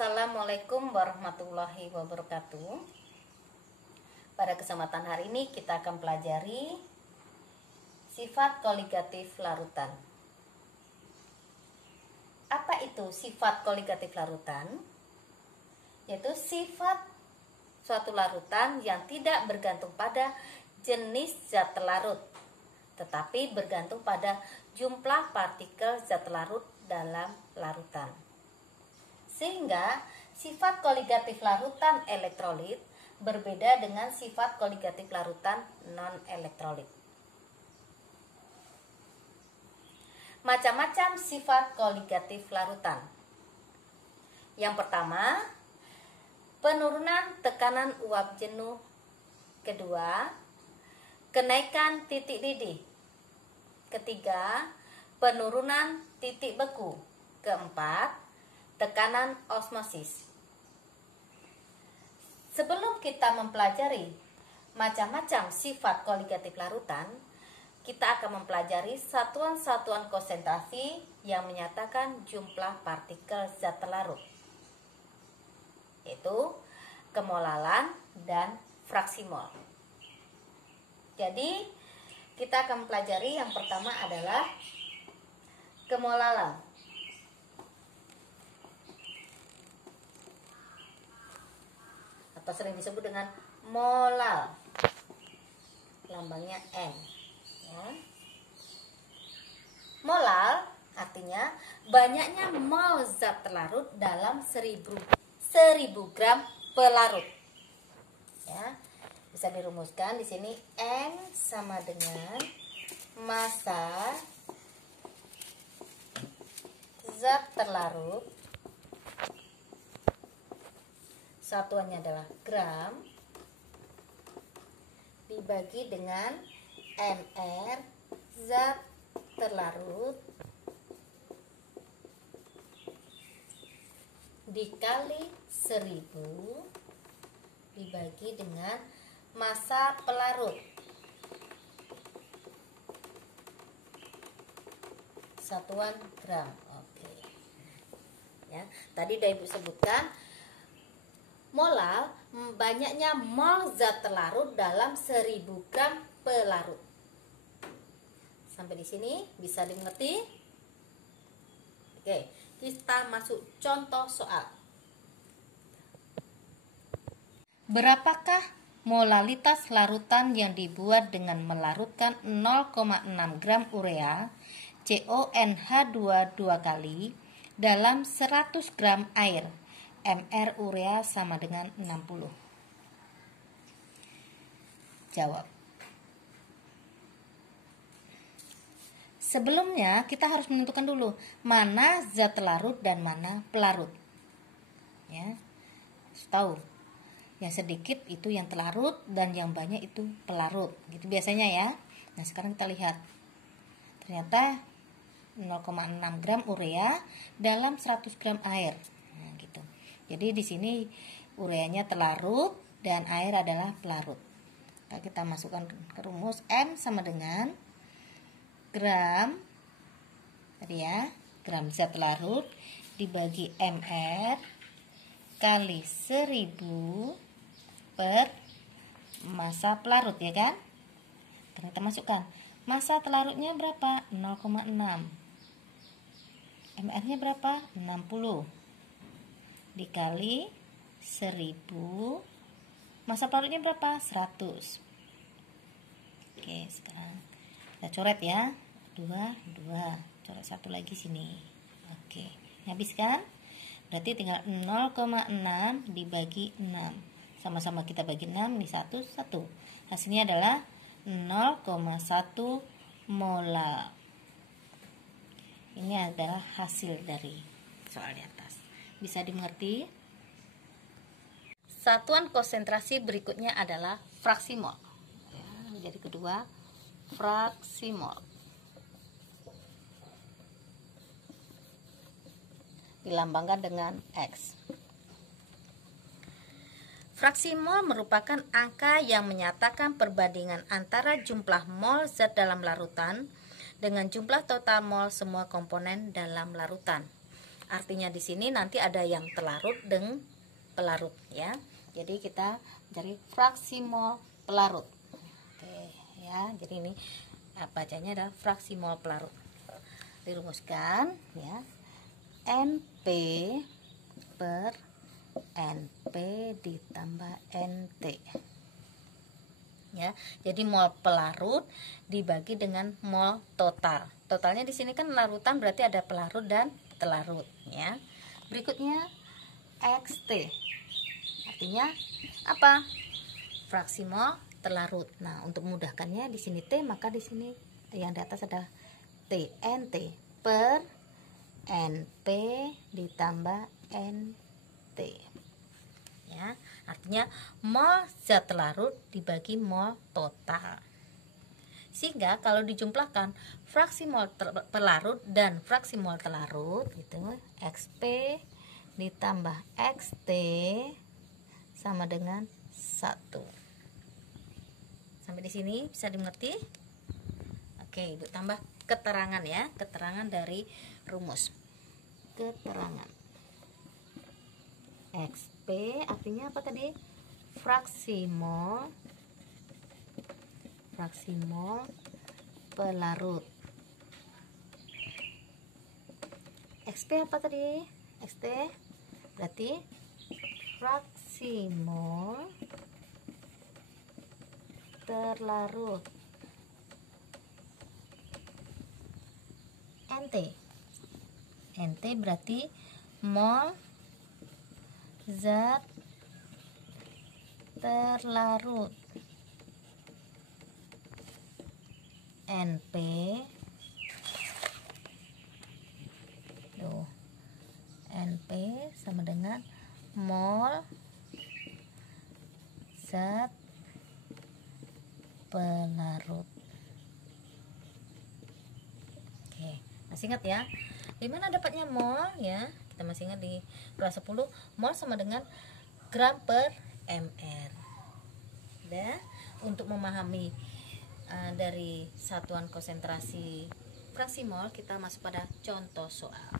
Assalamualaikum warahmatullahi wabarakatuh. Pada kesempatan hari ini kita akan pelajari sifat koligatif larutan. Apa itu sifat koligatif larutan? Yaitu sifat suatu larutan yang tidak bergantung pada jenis zat larut, tetapi bergantung pada jumlah partikel zat larut dalam larutan. Sehingga sifat koligatif larutan elektrolit berbeda dengan sifat koligatif larutan non-elektrolit. Macam-macam sifat koligatif larutan. Yang pertama, penurunan tekanan uap jenuh. Kedua, kenaikan titik didih. Ketiga, penurunan titik beku. Keempat, tekanan osmosis. Sebelum kita mempelajari macam-macam sifat koligatif larutan, kita akan mempelajari satuan-satuan konsentrasi yang menyatakan jumlah partikel zat larut, yaitu kemolalan dan fraksi mol. Jadi, kita akan mempelajari yang pertama adalah kemolalan. Atau sering disebut dengan molal, lambangnya M ya. Molal artinya banyaknya mol zat larut dalam 1000 gram pelarut ya. Bisa dirumuskan di sini M sama dengan massa zat larut, satuannya adalah gram, dibagi dengan mR zat larut dikali 1000 dibagi dengan massa pelarut, satuan gram. Oke ya, tadi udah Ibu sebutkan molal banyaknya mol zat larut dalam 1000 gram pelarut. Sampai di sini bisa dimengerti? Oke, kita masuk contoh soal. Berapakah molalitas larutan yang dibuat dengan melarutkan 0,6 gram urea CONH2 2 kali dalam 100 gram air? MR urea sama dengan 60. Jawab. Sebelumnya kita harus menentukan dulu mana zat larut dan mana pelarut. Ya. Harus tahu. Yang sedikit itu yang telarut dan yang banyak itu pelarut. Gitu biasanya ya. Nah, sekarang kita lihat. Ternyata 0,6 gram urea dalam 100 gram air. Jadi di sini ureanya telarut dan air adalah pelarut. Kita masukkan ke rumus M sama dengan gram tadi ya, gram zat larut dibagi mR kali 1000 per massa pelarut ya kan? Dan kita masukkan massa telarutnya berapa? 0,6. mR-nya berapa? 60. Dikali 1000, massa pelarutnya berapa? 100. Oke, sekarang kita coret ya. 2, coret satu lagi sini. Oke, habis kan? Berarti tinggal 0,6 dibagi 6. Sama-sama kita bagi 6, ini 1, 1. Hasilnya adalah 0,1 molal. Ini adalah hasil dari soal di atas. Bisa dimengerti? Satuan konsentrasi berikutnya adalah fraksi mol. Ya, jadi kedua, fraksi mol. Dilambangkan dengan X. Fraksi mol merupakan angka yang menyatakan perbandingan antara jumlah mol zat dalam larutan dengan jumlah total mol semua komponen dalam larutan. artinya di sini nanti ada yang terlarut dan pelarut ya. Jadi kita mencari fraksi mol pelarut. Oke ya, jadi ini bacanya adalah fraksi mol pelarut. Dirumuskan ya, NP per NP ditambah NT ya. Jadi mol pelarut dibagi dengan mol total. Totalnya di sini kan larutan, berarti ada pelarut dan telarut ya. Berikutnya XT. Artinya apa? Fraksi mol terlarut. Nah, untuk memudahkannya di sini T, maka di sini yang di atas adalah TNT per NP ditambah NT ya. Artinya mol zat terlarut dibagi mol total. Sehingga kalau dijumlahkan fraksi mol pelarut dan fraksi mol terlarut gitu, XP ditambah XT sama dengan 1. Sampai di sini bisa dimengerti? Oke, Ibu tambah keterangan ya, keterangan dari rumus. Keterangan. XP artinya apa tadi? Fraksi mol pelarut. XP apa tadi? XT berarti fraksi mol terlarut. NT berarti mol zat terlarut. NP NP sama dengan mol zat pelarut. Oke, masih ingat ya? Di mana dapatnya mol ya? Kita masih ingat di kelas 10 mol sama dengan gram per ml. Dan untuk memahami dari satuan konsentrasi fraksi mol, kita masuk pada contoh soal.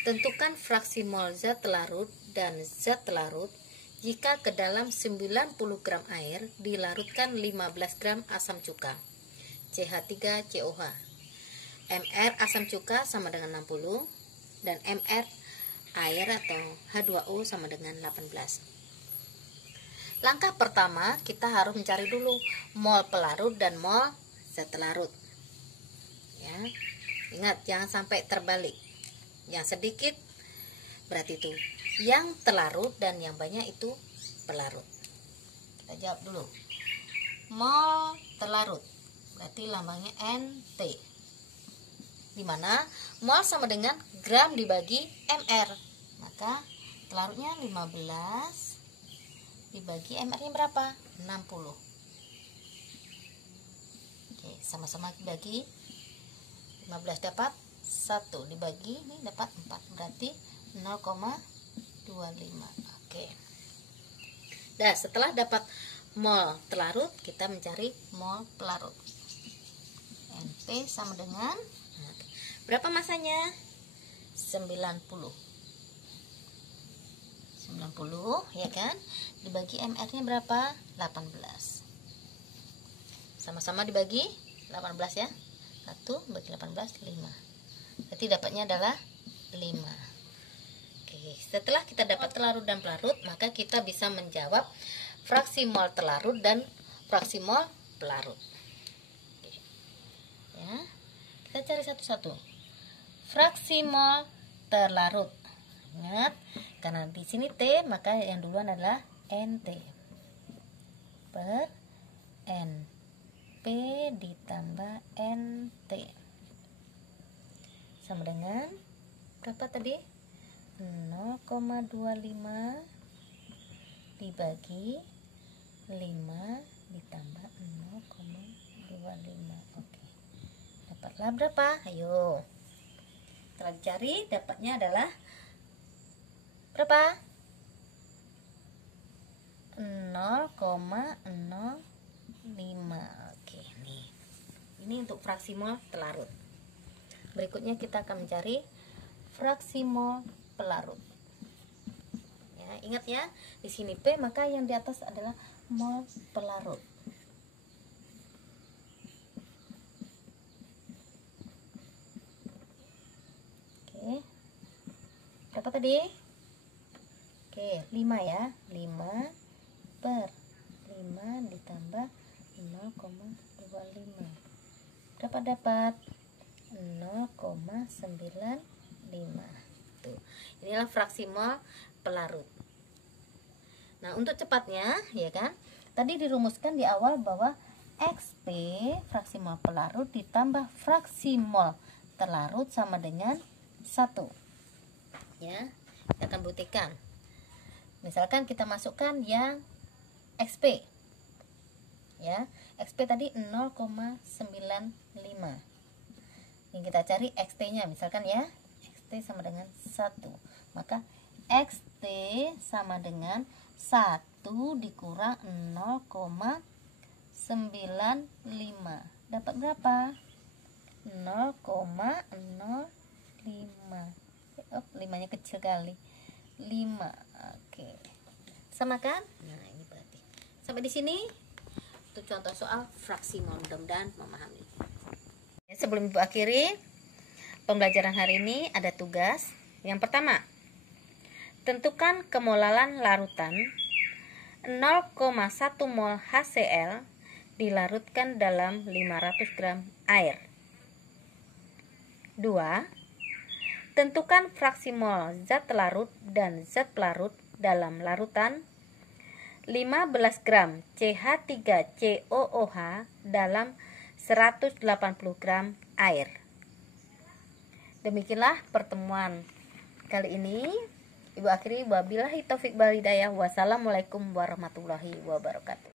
Tentukan fraksi mol zat terlarut dan zat terlarut jika ke dalam 90 gram air dilarutkan 15 gram asam cuka CH3COH. MR asam cuka sama dengan 60 dan MR air atau H2O sama dengan 18. Langkah pertama, kita harus mencari dulu mol pelarut dan mol zat terlarut. Ya. Ingat, jangan sampai terbalik. Yang sedikit berarti itu yang terlarut dan yang banyak itu pelarut. Kita jawab dulu. Mol terlarut berarti lambangnya NT. Di mana mol sama dengan gram dibagi MR. Maka terlarutnya 15 dibagi MR-nya berapa? 60. Oke, sama-sama dibagi 15 dapat 1 dibagi ini dapat 4 berarti 0,25. Oke. Nah, setelah dapat mol terlarut, kita mencari mol pelarut. NP sama dengan berapa masanya? 90 ya kan, dibagi MR-nya berapa? 18. Sama-sama dibagi 18 ya. 1 bagi 18 5. Berarti dapatnya adalah 5. Oke, setelah kita dapat terlarut dan pelarut, maka kita bisa menjawab fraksi mol terlarut dan fraksi mol pelarut. Oke. Ya. Kita cari satu-satu. Fraksi mol terlarut. Ingat, karena di sini T, maka yang duluan adalah NT per NP ditambah NT sama dengan berapa tadi? 0,25 dibagi 5 ditambah 0,25. Oke. Dapatlah berapa? Ayo. Setelah dicari, dapatnya adalah berapa? 0,05. Oke, nih. Ini untuk fraksi mol terlarut. Berikutnya kita akan mencari fraksi mol pelarut. Ya, ingat ya, di sini P, maka yang di atas adalah mol pelarut. Oke. Berapa tadi? Oke, 5 ya. 5 per 5 ditambah 0,25. Berapa dapat? 0,95. Tuh. Inilah fraksi mol pelarut. Nah, untuk cepatnya, ya kan? Tadi dirumuskan di awal bahwa XP fraksi mol pelarut ditambah fraksi mol terlarut sama dengan 1. Ya, kita akan buktikan. Misalkan kita masukkan yang XP. Ya, XP tadi 0,95. Ini kita cari XT-nya, misalkan ya. XT sama dengan 1. Maka XT sama dengan 1 dikurang 0,95. Dapat berapa? 0,05. 5-nya kecil kali. 5. Oke. Sama kan? Nah, ini berarti. Sampai di sini itu contoh soal fraksi mol. Mudah-mudahan memahami. Sebelum Ibu akhiri pembelajaran hari ini, ada tugas. Yang pertama, tentukan kemolalan larutan 0,1 mol HCl dilarutkan dalam 500 gram air. 2. Tentukan fraksi mol zat larut dan zat pelarut dalam larutan 15 gram CH3COOH dalam 180 gram air. Demikianlah pertemuan kali ini. Ibu akhiri, wabillahi taufik wal hidayah. Wassalamualaikum warahmatullahi wabarakatuh.